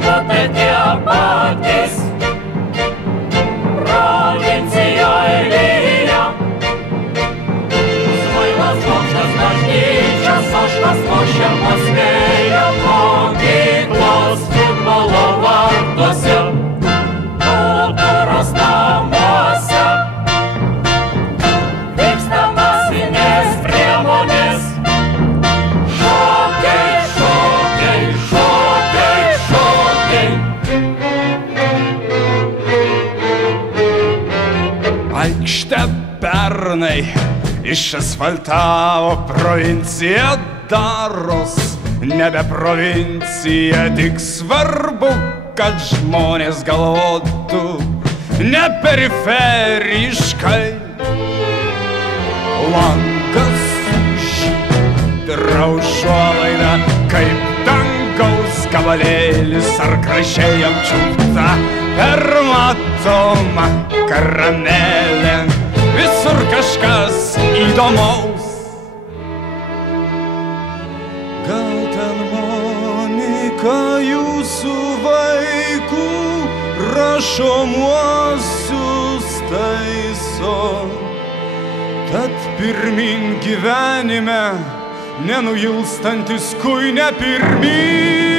животы tie patys. Provincija Eilija, svailas bokštas bažnyčios, oštas košia Maskvėje, mokyklos futbolo vartuose, kultūros namuose. Vyksta masinės priemonės, šokiai, šokiai, šokiai, šokiai. Aikštę pernai išasfaltavo, provincija daros nebe provincija, tik svarbu, kad žmonės galvotų ne periferiškai. Langas uždraušuolaida, kaip dangaus gabalėlis ar gražiai apčiulpta per matomą karamelę. Visur kažkas įdomaus. Gal ten Monika jūsų vaikų rašomuosius taiso, tad pirmin gyvenime nenuilstantis kuinė pirmin.